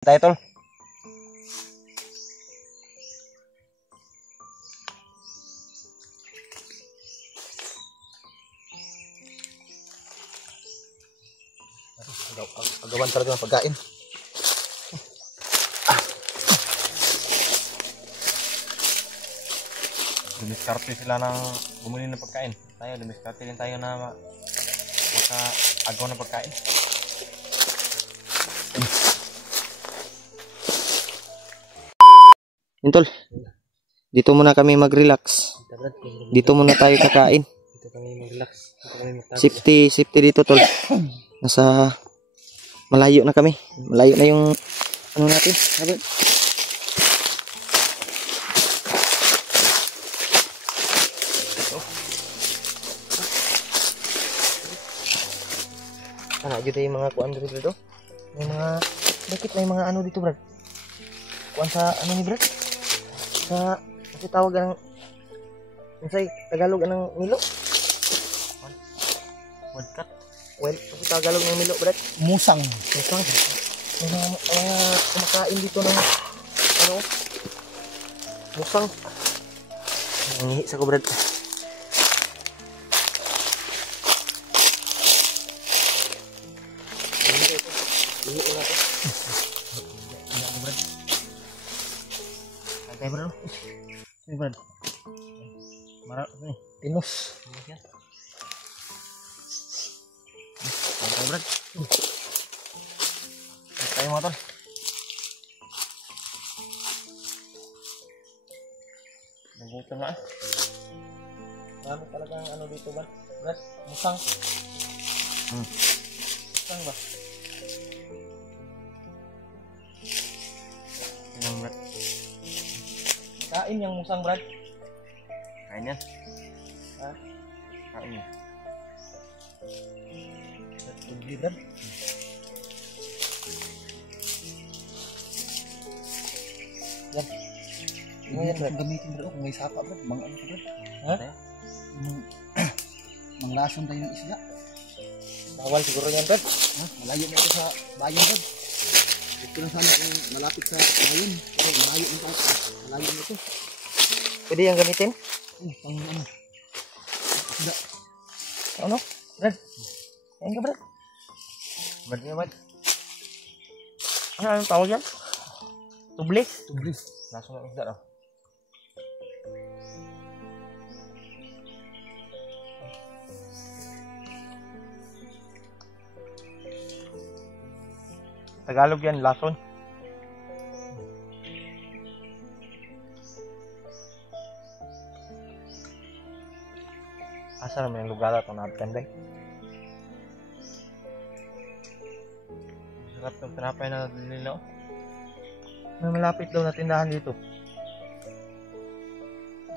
Title. Agawan talaga ng pagkain. Dumiskarte sila ng bumili ng pagkain. Tayo, dumiskarte din tayo na maka-agaw ng pagkain. Intol, dito muna kami mag-relax. Dito muna tayo kakain. Dito kami mag-relax. Safety dito, tol. Nasa malayo na kami. Malayo na yung ano natin. Sabi. Ano, dito yung mga kuan dito. May mga, bakit may mga ano dito, Brad? Kuan sa ano ni Brad? Sa, kasi tawag ng, say Tagalog ng Milo? Wildcat? Well, kasi Tagalog ng Milo, Brad? Musang. May mga kumakain dito ng, ano, musang. Nangihis ako, Brad. Kaya bro, ini Brad, marah nih, pinus, ya. Kaya Brad, tayo motor. Nanggutom na. Marami talagang ano dito ba, Brad? Musang. Musang ba? Yang Brad. Kain yang musang, Brad. Kain yan. Ha? Kain yan. Hindi, Brad. Yan. Ano yan, Brad? Gamitin, Brad. Kung may sapa, Brad. Mga ano, Brad. Ha? Manglason tayo ng isda. Bawal siguro yan, Brad. Ha? Malayo na ito sa bayan, Brad. Ito lang sana kung malapit sa bayan. Pero malayo na ito. Malayo na ito. Pwede yung gamitin? Pang ano? Isda. Ano? Brad? Ayan ka, Brad? Brad nga, Brad? Ano tawag yan? Tublis? Tublis. Laso ng isda, no? Tagalog yan, lason. Asa naman yung lugar ito na Abkanday? Sarap ng tinapay na nila. May malapit daw na tindahan dito.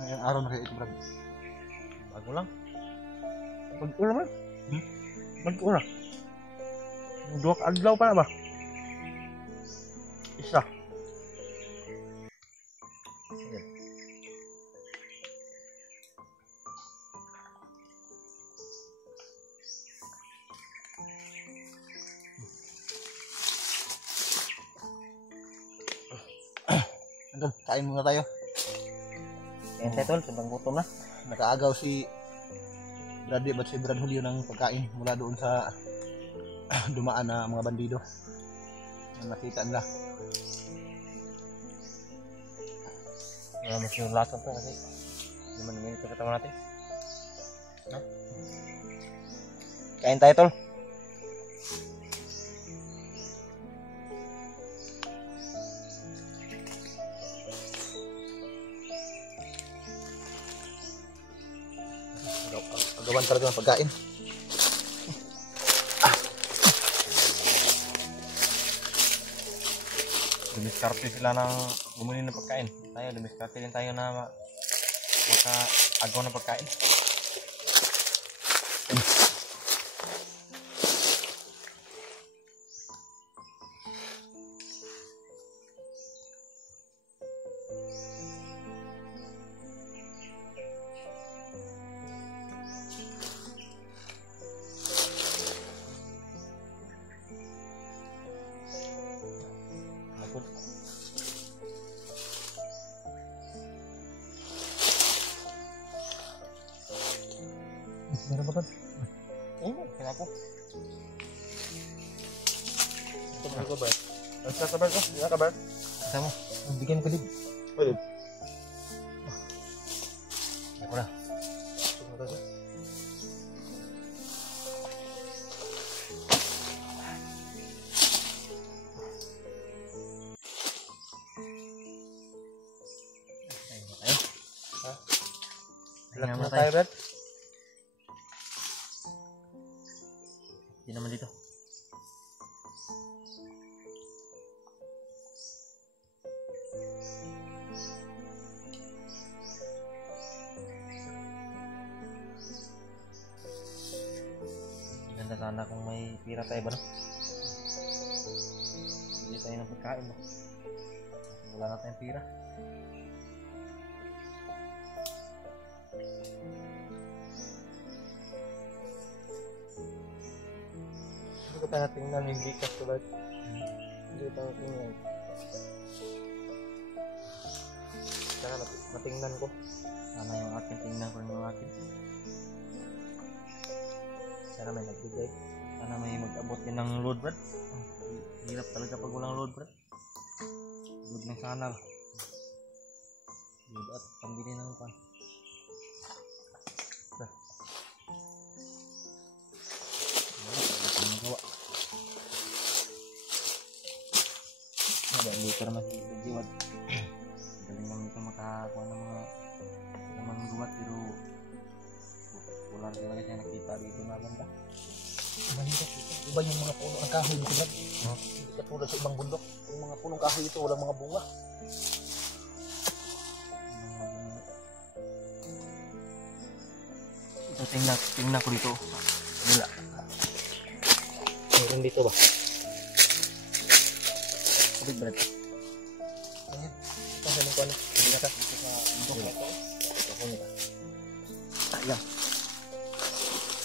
Ngayong araw na kayo ito, Brad. Bago lang. Bago lang, Brad. Bago lang. Duwak adlaw pa na ba? Isa. Ayan. Andun, kain muna tayo. Ayan tayo, tol. Sabang gutom na. Nakaagaw si Brad Julio ng pagkain mula doon sa dumaan na mga bandido. Nakita nila. Mas yung lason to kasi 5 minutes na katawang natin. No? Kain tayo, tol. Agawan talaga ng pagkain. Dumiskarte sila ng bumili ng pagkain. Tayo, dumiskarte din tayo na maka-agaw ng pagkain. tol. Meron ba tol? Oo, kaya ako. Ito ba ko ba? Ang sasabar ko, hindi ka ba? Asa mo? Bigyan ko din. Pwede. Ako na. Relax na tayo, Brad. Hindi naman dito. Ganda sana kung may pira tayo ba, no? Hindi tayo ng pagkain, no? Wala na tayong pira. Hindi ko tayo tingnan yung gikas ko, Brad. Hindi ko tayo tingnan. Sana matingnan ko. Sana yung akin, tingnan ko yung akin. Sana may nagbigay. Sana may mag-abot din ng load, Brad. Hirap talaga pag walang load, Brad. Load ng sana. Load at pambili ng pan. Hindi ka naman jiwad. Galing lang ito makakuha ng mga naman ruwat, pero wala rin talaga siya nakita dito na banda. Mahirap ito. Iba yung mga puno ng kahoy dito, Brad. Hindi katulad sa ibang bundok. Yung mga punong kahoy dito, walang mga bunga. Ito, tingnan ko dito. Wala. Meron dito ba? Brad. Ayan. Ito sa lingkon. Hindi na ka. Ito sa lingkon. Ito ko nila. Ayan.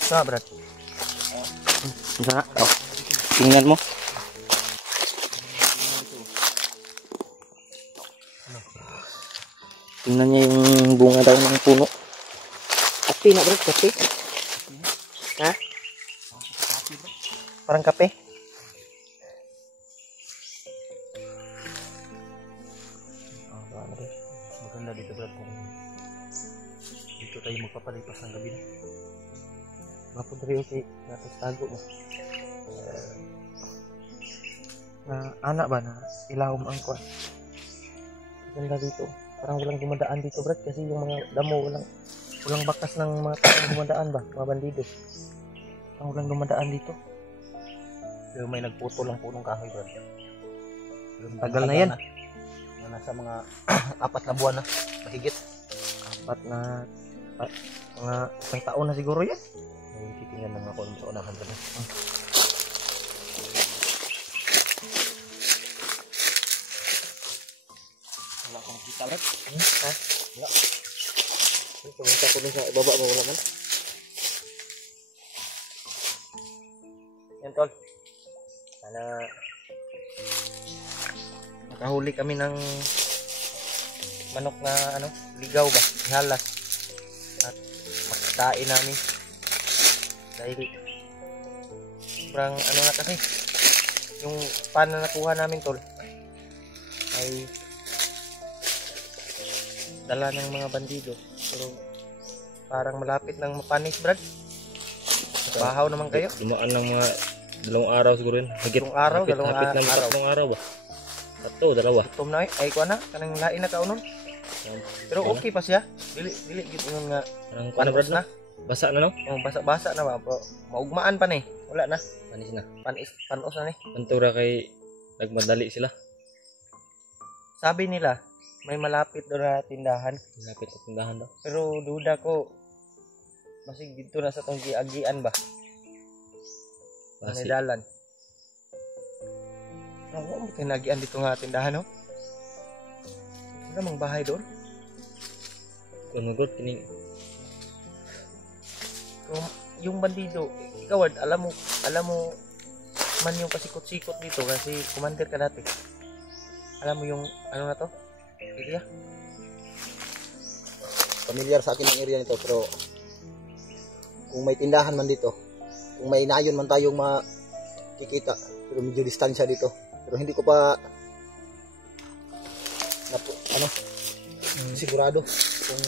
Ito nga, Brad. Ito nga. Tingnan mo. Tingnan niya yung bunga daw ng puno. Kape na, Brad. Kape. Ha? Parang kape. Maganda dito, Brad, kung dito tayo magpapalipas ng gabi. Mapagriyo si natin tago mo. Na anak ba na ilahom ang kuwan. Maganda dito. Parang walang dumadaan dito, Brad, kasi yung mga damo walang bakas ng mga taong dumadaan ba, mga bandido. Parang walang dumadaan dito. Pero may nagputo lang punong kahoy, Brad. Tagal na yan. Nasa mga 4 na buwan na, mahigit. 4 na, mga isang taon na siguro yan. May titingnan ng ako sa unahan pa na. Wala akong kita, Brad. Ha? Wala. Pumunta ko dun sa ibaba mo, wala man. Yan, tol. Sana nakahuli kami ng manok na ligaw ba, halas, at makikain namin dahil sobrang na kasi yung pan na nakuha namin, tol, ay dala ng mga bandido, pero parang malapit ng mapanis, Brad. Bahaw naman kayo. Dumaan ng mga 2 araw siguro yun. Higit araw, hapit na mga 3 araw ba? 2, 2. Itom na ay ko na kanang lain na kaunon. Pero okay pa siya. Dili gid ingon nga Ano, Brad, na. Basa na, no? Oh, basa-basa na ba? Maugmaan pa ni. Wala na. Panis na. Panos na ni. Antura kay nagmadali sila. Sabi nila may malapit doon na tindahan. Malapit sa tindahan daw. Pero duda ko masig dito na sa tong giagian ba? May dalan. Ano mo tinagian dito nga tindahan, no? Ano mang bahay doon? Kunugod kining Kung yung bandido, ikaw alam mo man yung pasikot-sikot dito kasi commander ka dati. Alam mo yung ano na to? Area? Familiar sa akin ang area nito, pero kung may tindahan man dito, kung may nayon man tayong makikita, pero medyo distansya dito. Pero hindi ko pa sigurado kung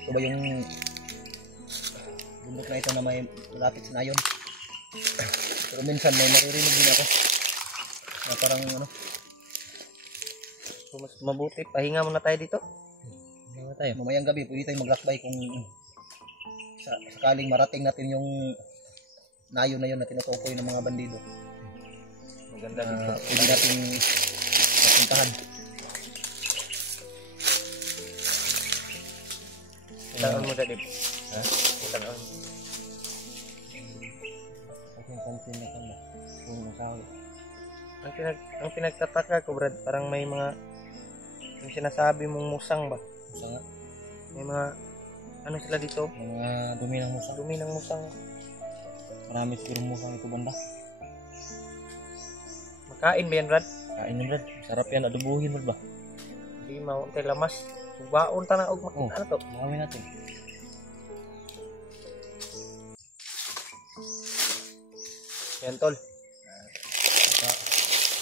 ito ba yung bundok na ito na may malapit sa nayon. Pero minsan may naririnig din ako na parang So, mas mabuti. Pahinga muna tayo dito. Pahinga tayo. mamayang gabi pwede tayong maglakbay kung sakaling marating natin yung nayon na yun na tinutukoy ng mga bandido. Maganda dito. Pwede natin mapuntahan. Itangan mo dali. Ha? Itangan mo. Ang pansin na ka ba? Kung masawi. Ang pinagtataka ko, Brad, parang may mga yung sinasabi mong musang ba? Musang nga? May mga ano sila dito? Mga dumi ng musang. Dumi ng musang. Marami siguro musang ito banda. Makain ba yan, Brad? Kain yan, Brad. Sarap yan. Adubuhin, Brad ba? Hindi maunti lamas. Subaon ta na og makita ano to? Gawin natin. Yan, tol.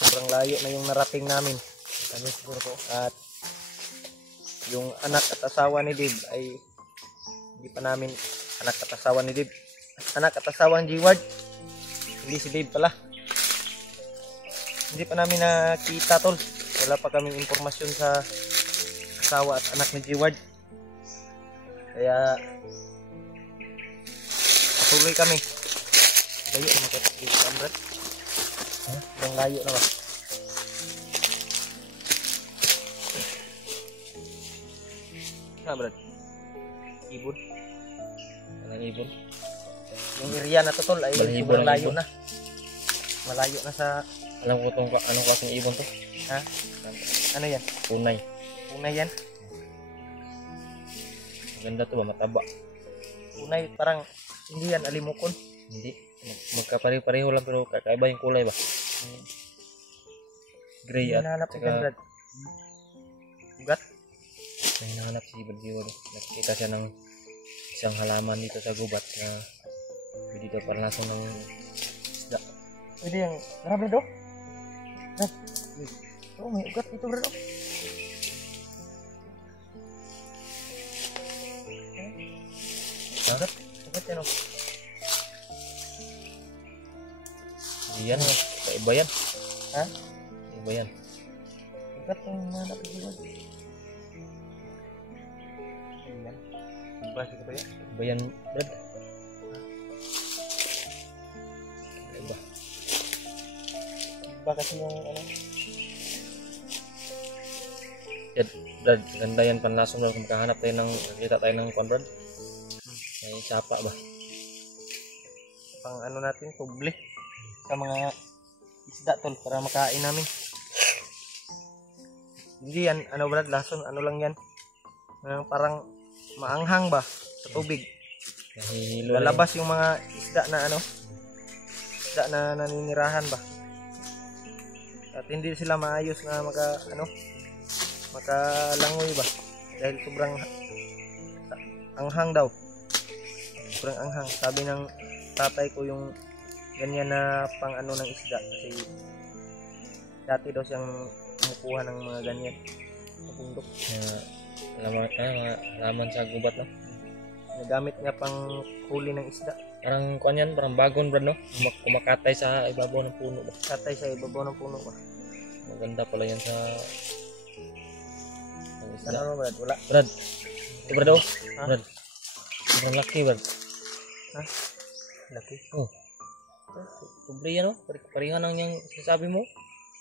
Sobrang layo na yung narating namin. Kami siguro po. At yung anak at asawa ni Dave ay hindi pa namin anak at asawa ni Dave. Anak at asawa ni G-Ward. Hindi si Dave pala. Hindi pa namin nakita, tol. Wala pa kaming impormasyon sa asawa at anak ni G-Ward. Kaya patuloy kami. Layo na makapagpapit sa Brad. Ang layo na ba? Brad? Ibon? Anong ibon? Yung area na to, tol, ay sobrang layo na. Malayo na sa... Alam ko itong anong klaseng ibon to? Ha? Ano yan? Punay. Punay yan? Maganda to ba? Mataba. Punay, parang hindi yan alimukon. Hindi. Magkapare-pareho lang pero kakaiba yung kulay ba? Gray at hinahanap ko saka... dyan, Brad. Ugat? May hinahanap si Brad G-Ward. Nakikita siya ng isang halaman dito sa gubat na pwede daw paranasan ng isda. Pwede yung... Tara, Brad, oh. Brad. Oh, may ugat dito, Brad, oh. Ugat? Ugat yan, oh. Yan, kaiba yan. Ha? Kaiba yan. Ugat yung hinahanap ko dyan. Ayan. Basi ko ba yan? Kaiba yan, Brad. Kaiba. Iba kasi yung ano. Yan, Brad, ganda yan panlason, Brad. Kung makahanap tayo ng, nakita tayo ng kwan, Brad. May sapa ba? Pang ano natin, tubli. Sa mga isda, tol, para makain namin. Hindi yan, ano, Brad, lason, ano lang yan. Parang maanghang ba sa tubig. Nahihilo na Lalabas yung mga isda na ano, isda na naninirahan ba. At hindi sila maayos na makalangoy ba. Dahil sobrang anghang daw. Sobrang anghang. Sabi ng tatay ko yung ganyan na pang ano ng isda. Kasi dati daw siyang kumukuha ng mga ganyan sa bundok. laman sa gubat, no? Nagamit niya pang huli ng isda. Parang kwan yan, parang bagon, Brad, no? Kumakatay sa ibabaw ng puno ba? Katay sa ibabaw ng puno ba. Maganda pala yan sa isda. Ano, Brad? Wala. Brad, ito, Brad, oh. Ha? Brad, sobrang laki, Brad. Ha? Laki. Oh. Tubre yan, oh. Parihan ang yung sinasabi mo.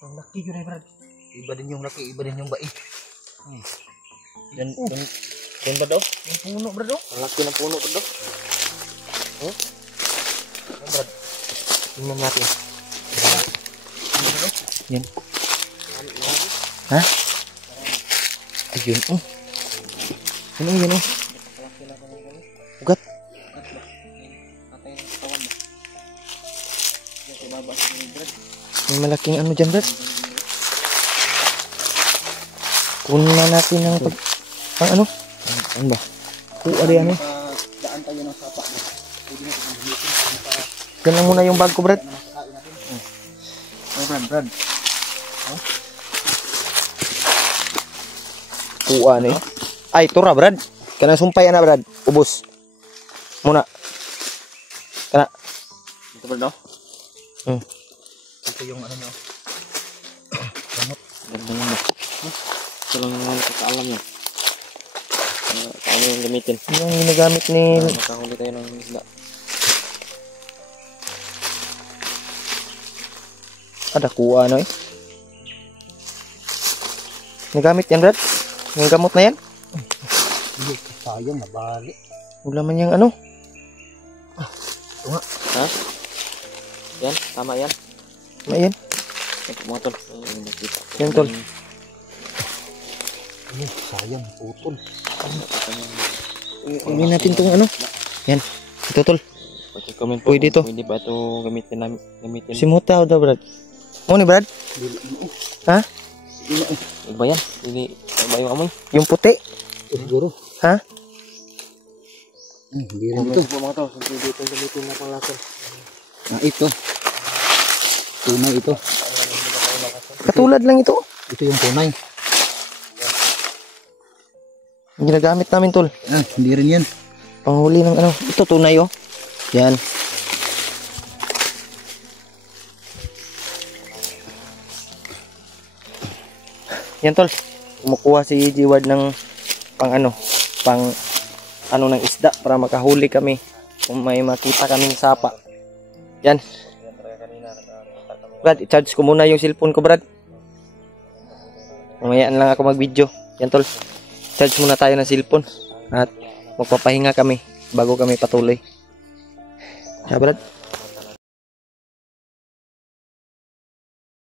Ang laki yun eh, Brad. Iba din yung laki, iba din yung bai. Yan, yan, Brad, oh. Yung puno, Brad, oh. Ang laki ng puno, Brad, oh. Oh? Oh, Brad. Tingnan natin. Yan. Ha? Ayun, oh. Yan, oh. Ugat. May malaking ano dyan, Brad. Kunin na natin ng ang ano? Ano ba? Kuha rin ano? Daan tayo ng sapa. Pwede natin ang gamitin. Yan lang muna yung bag ko, Brad. Oh, Brad. Kuha na eh. Ay, tura, Brad. Kana sumpay na, Brad. Ubos. Muna. Kana. Ito Brad, no? Hmm. Ito yung ano nyo. Ganda yun ba? Ito lang naman kakaalam yan. Paano yung gamitin? Yung ginagamit ni... Makahuli tayo ng isda. Ada kuha ano eh. Nagamit yan, Brad? Yung gamot na yan? Hindi, sayang, nabali. Wala man yung ano? Ito nga. Ha? Yan? Tama yan? Tama yan? Mga tol. Yan, tol. Ay, sayang, putol. Iwi natin itong ano? Yan. Ito, tol. Pwede ito. Pwede ba ito gamitin namin? Si Muta o daw, Brad? Mo ni Brad? Ha? Iba yan. Iba yung amoy. Yung puti? Siguro. Ha? Hindi rin ito. Mga tol. Hindi ito gamitin na pang laser. Ito. Tunay ito. Katulad lang ito. Ito yung tunay. Yung ginagamit namin, tol. Hindi rin yan. Panghuli ng ano. Ito tunay, oh. Yan. Yan, tol. Kumukuha si G-Ward ng pang ano ng isda para makahuli kami kung may makita kaming sapa. Yan. Brad, i-charge ko muna yung cellphone ko, Brad. Mamayaan lang ako mag-video. Yan, tol. Charge muna tayo ng cellphone at magpapahinga kami bago kami patuloy. Ha, Brad?